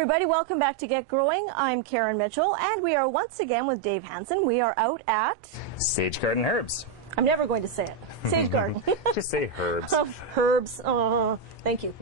everybody, welcome back to Get Growing. I'm Karen Mitchell, and we are once again with Dave Hansen. We are out at Sage Garden Herbs. I'm never going to say it. Sage Garden. Just say herbs. Herbs. Thank you.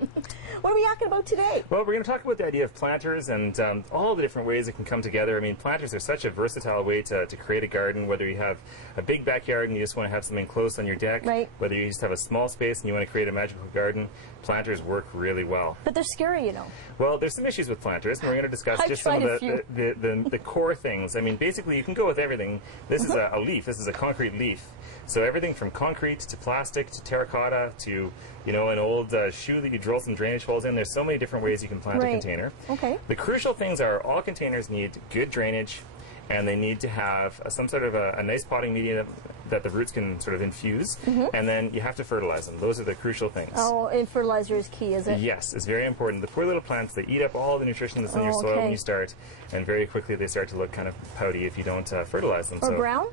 What are we talking about today? Well, we're going to talk about the idea of planters and all the different ways it can come together. I mean, planters are such a versatile way to create a garden, whether you have a big backyard and you just want to have something close on your deck, right. Whether you just have a small space and you want to create a magical garden, planters work really well. But they're scary, you know. Well, there's some issues with planters, and we're going to discuss just some of the core things. I mean, basically, you can go with everything. This is a leaf. This is a concrete leaf. So everything from concrete to plastic to terracotta to, you know, an old shoe that you drill some drainage holes in. There's so many different ways you can plant a container. Okay. The crucial things are all containers need good drainage, and they need to have some sort of a nice potting medium that the roots can sort of infuse, and then you have to fertilize them. Those are the crucial things. Oh, and fertilizer is key, is it? Yes, it's very important. The poor little plants, they eat up all the nutrition that's in your soil when you start, and very quickly they start to look kind of pouty if you don't fertilize them. Or brown?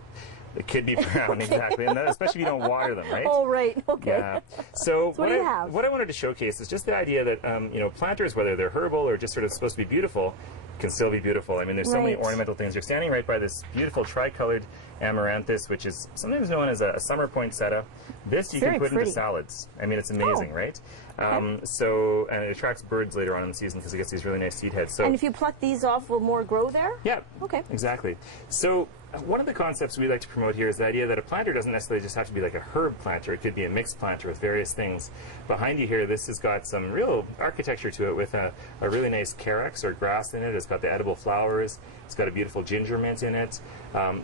It could be brown, exactly, and that, especially if you don't water them, right? Oh, right, okay. Yeah. So what I wanted to showcase is just the idea that you know, planters, whether they're herbal or just sort of supposed to be beautiful, can still be beautiful. I mean, there's so many ornamental things. You're standing right by this beautiful tricolored amaranthus, which is sometimes known as a summer poinsettia. This you can put into salads. I mean, it's amazing, right? And it attracts birds later on in the season because it gets these really nice seed heads. So, and if you pluck these off, will more grow there? Yeah. Okay. Exactly. So one of the concepts we like to promote here is the idea that a planter doesn't necessarily just have to be like a herb planter. It could be a mixed planter with various things. Behind you here, this has got some real architecture to it with a really nice carex or grass in it. It's got the edible flowers. It's got a beautiful ginger mint in it.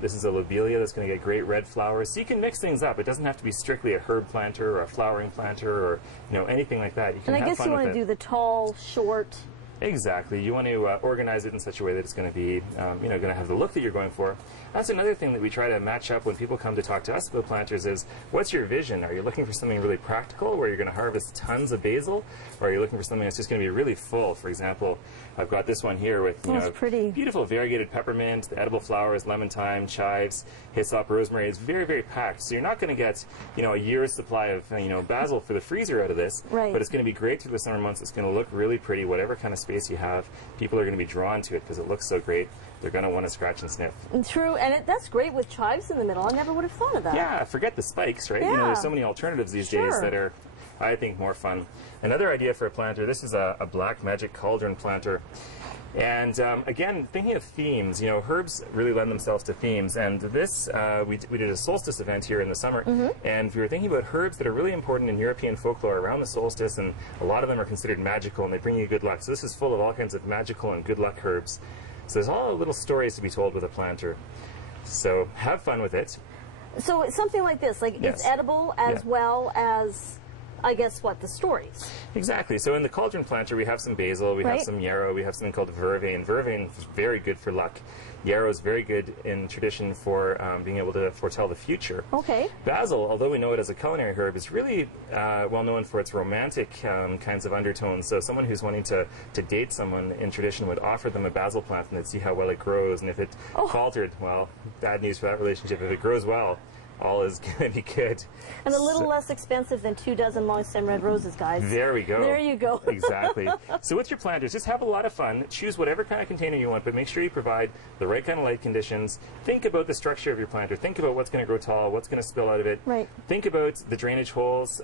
This is a lobelia that's going to get great red flowers. So you can mix things up. It doesn't have to be strictly a herb planter or a flowering planter or, you know, anything like that. You can and I guess you want to do the tall, short. Exactly. You want to organize it in such a way that it's going to be, you know, going to have the look that you're going for. That's another thing that we try to match up when people come to talk to us about planters is, what's your vision? Are you looking for something really practical where you're going to harvest tons of basil? Or are you looking for something that's just going to be really full? For example, I've got this one here with, you know, beautiful variegated peppermint, the edible flowers, lemon thyme, chives, hyssop, rosemary. It's very, very packed. So you're not going to get, you know, a year's supply of, you know, basil for the freezer out of this. Right. But it's going to be great through the summer months. It's going to look really pretty, whatever kind of space you have. People are going to be drawn to it because it looks so great. They're going to want to scratch and sniff. True, and that's great with chives in the middle. I never would have thought of that. Yeah, forget the spikes, right? Yeah. You know, there's so many alternatives these days that are, I think, more fun. Another idea for a planter, this is a black magic cauldron planter. And again, thinking of themes, you know, herbs really lend themselves to themes. And this, we did a solstice event here in the summer, and we were thinking about herbs that are really important in European folklore around the solstice, and a lot of them are considered magical, and they bring you good luck. So this is full of all kinds of magical and good luck herbs. So there's all little stories to be told with a planter. So have fun with it. So it's something like this, like it's edible as well as, I guess, what, the stories? Exactly. So in the cauldron planter, we have some basil, we have some yarrow, we have something called vervain. Vervain is very good for luck. Yarrow is very good in tradition for being able to foretell the future. Okay. Basil, although we know it as a culinary herb, is really well known for its romantic kinds of undertones. So someone who's wanting to date someone in tradition would offer them a basil plant and they'd see how well it grows. And if it faltered, well, bad news for that relationship. If it grows well, all is going to be good. And a little less expensive than 2 dozen long stem red roses, guys. There we go. There you go. Exactly. So with your planters, just have a lot of fun. Choose whatever kind of container you want, but make sure you provide the right kind of light conditions. Think about the structure of your planter. Think about what's going to grow tall, what's going to spill out of it. Right. Think about the drainage holes.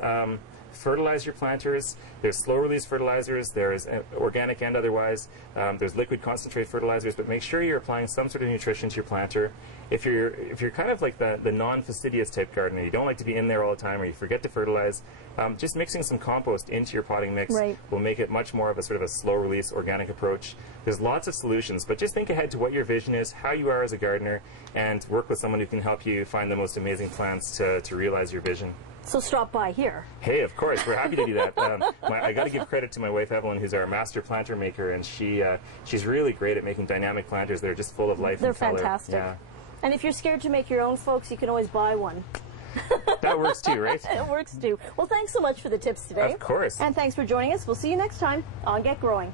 Fertilize your planters. There's slow release fertilizers, there's organic and otherwise, there's liquid concentrate fertilizers, but make sure you're applying some sort of nutrition to your planter. If you're kind of like the non-fastidious type gardener, you don't like to be in there all the time or you forget to fertilize, just mixing some compost into your potting mix will make it much more of a sort of a slow release organic approach. There's lots of solutions, but just think ahead to what your vision is, how you are as a gardener, and work with someone who can help you find the most amazing plants to realize your vision. So stop by here. Hey, of course, we're happy to do that. I got to give credit to my wife Evelyn, who's our master planter maker, and she's really great at making dynamic planters that are just full of life and color. They're fantastic. Yeah. And if you're scared to make your own, folks, you can always buy one. That works too, right? It works too. Well, thanks so much for the tips today. Of course. And thanks for joining us. We'll see you next time on Get Growing.